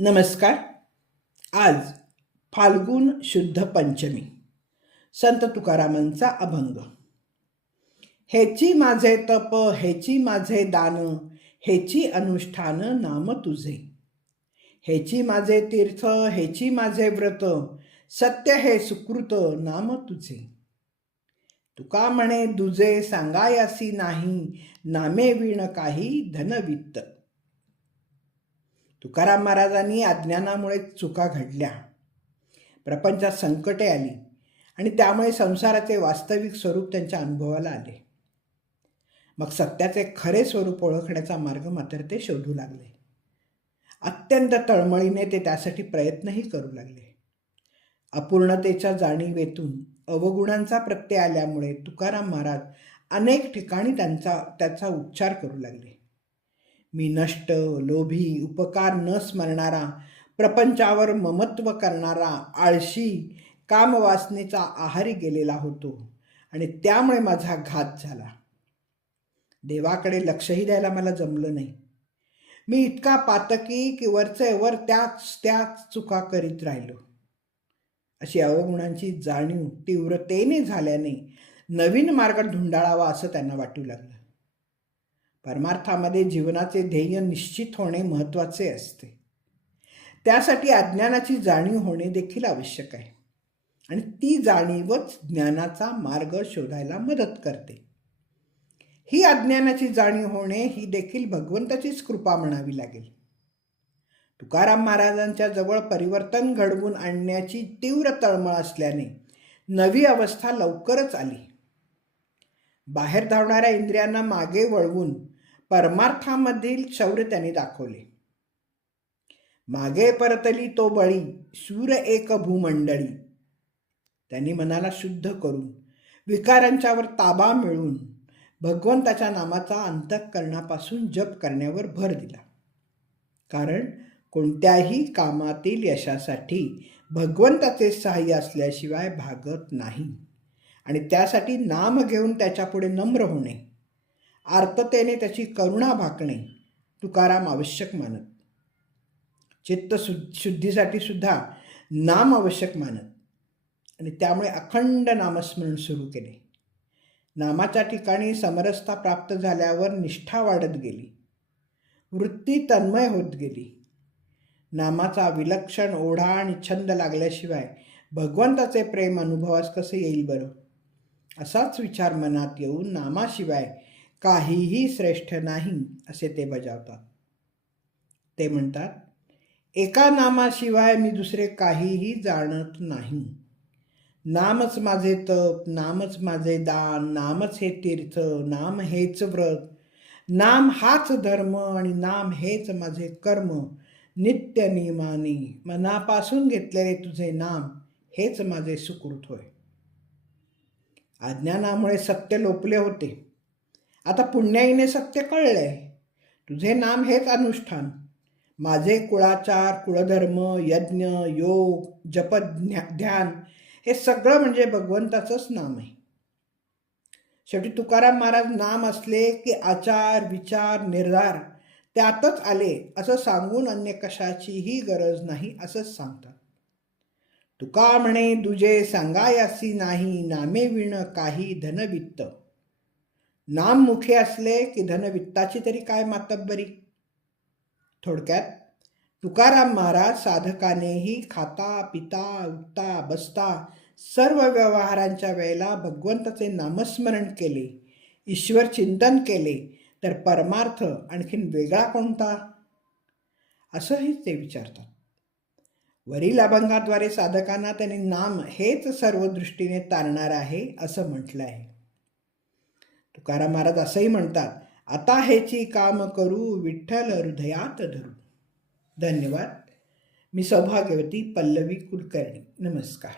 नमस्कार. आज फाल्गुन शुद्ध पंचमी. संत तुकारामांचा अभंग. हेची माझे तप हेची माझे दान हेची अनुष्ठान नाम तुझे. हेची माझे तीर्थ हेची माझे व्रत सत्य हे सुकृत नाम तुझे. तुका म्हणे दुजे सांगायासी नाही नामे विण काही धनवित्त. तुकाराम महाराजांनी अज्ञानामुळे चुका घडल्या. प्रपंचात संकटे आली आणि त्यामुळे संसाराचे वास्तविक स्वरूप त्यांच्या अनुभवाला आले. मग सत्याचे खरे स्वरूप ओळखण्याचा मार्ग मात्र ते शोधू लागले. अत्यंत तळमळीने ते त्यासाठी प्रयत्नही करू लागले. अपूर्णतेच्या जाणीवेतून अवगुणांचा प्रत्यय आल्यामुळे तुकाराम महाराज अनेक ठिकाणी त्यांचा त्याचा उच्चार करू लागले. मी नष्ट लोभी उपकार न स्मरणारा प्रपंचावर ममत्व करणारा आळशी कामवासनेचा आहारी गेलेला होतो आणि त्यामुळे माझा घात झाला. देवाकडे लक्षही द्यायला मला जमलं नाही. मी इतका पातकी की वरचे वर त्याच त्याच चुका करीत राहिलो. अशी अवगुणांची जाणीव तीव्रतेने झाल्याने नवीन मार्ग धुंडाळावा असं त्यांना वाटू लागलं. परमार्थामध्ये जीवनाचे ध्येय निश्चित होणे महत्त्वाचे असते. त्यासाठी अज्ञानाची जाणीव होणे देखील आवश्यक आहे. आणि ती जाणीवच ज्ञानाचा मार्ग शोधायला मदत करते. ही अज्ञानाची जाणीव होणे ही देखील भगवंताचीच कृपा म्हणावी लागेल. तुकाराम महाराजांच्या जवळ परिवर्तन घडवून आणण्याची तीव्र तळमळ असल्याने नवी अवस्था लवकरच आली. बाहेर धावणाऱ्या इंद्रियांना मागे वळवून परमार्थामधील शौर्य त्यांनी दाखवले. मागे परतली तो बळी सूर एक भूमंडळी. त्यांनी मनाला शुद्ध करून विकारांच्यावर ताबा मिळवून भगवंताच्या नामाचा अंतःकरणापासून जप करण्यावर भर दिला. कारण कोणत्याही कामातील यशासाठी भगवंताचे सहाय्य असल्याशिवाय भागत नाही. आणि त्यासाठी नाम घेऊन त्याच्यापुढे नम्र होणे आर्ततेने त्याची करुणा भाकणे तुकाराम आवश्यक मानत. चित्त शु शुद्धीसाठी सुद्धा नाम आवश्यक मानत. आणि त्यामुळे अखंड नामस्मरण सुरू केले. नामाच्या ठिकाणी समरसता प्राप्त झाल्यावर निष्ठा वाढत गेली. वृत्ती तन्मय होत गेली. नामाचा विलक्षण ओढा आणि छंद लागल्याशिवाय भगवंताचे प्रेम अनुभवास कसे येईल बरं? असाच विचार मनात येऊन नामाशिवाय काहीही श्रेष्ठ नाही असे ते बजावतात. ते म्हणतात एका नामाशिवाय मी दुसरे काहीही जाणत नाही. नामच माझे तप नामच माझे दान नामच हे तीर्थ नाम हेच व्रत. नाम हाच धर्म आणि नाम हेच माझे कर्म. नित्य नियमाने मनापासून घेतलेले तुझे नाम हेच माझे सुकृत होय. अज्ञानामुळे सत्य लोपले होते. आता पुण्याईने सत्य कळलंय. तुझे नाम हेच अनुष्ठान. माझे कुळाचार कुळधर्म यज्ञ योग जप ध्यान हे सगळं म्हणजे भगवंताचंच नाम आहे. शेवटी तुकाराम महाराज नाम असले की आचार विचार निर्धार त्यातच आले असं सांगून अन्य कशाचीही गरज नाही असंच सांगतात. तुका म्हणे दुजे सांगायासी नाही नामे विण काही धनवित्त. नाम मोठे असले की धनवित्ताची तरी काय मातब्बरी थोडक्यात तुकाराम महाराज साधकानेही खाता पिता उठता बसता सर्व व्यवहारांच्या वेळेला भगवंताचे नामस्मरण केले ईश्वर चिंतन केले तर परमार्थ आणखीन वेगळा कोणता? असंही ते विचारतात. वरील अभंगाद्वारे साधकांना त्यांनी नाम हेच सर्व दृष्टीने तारणार आहे असं म्हटलं आहे तुकाराम महाराज असंही म्हणतात आता हेची काम करू विठ्ठल हृदयात धरू. धन्यवाद. मी सौभाग्यवती पल्लवी कुलकर्णी. नमस्कार.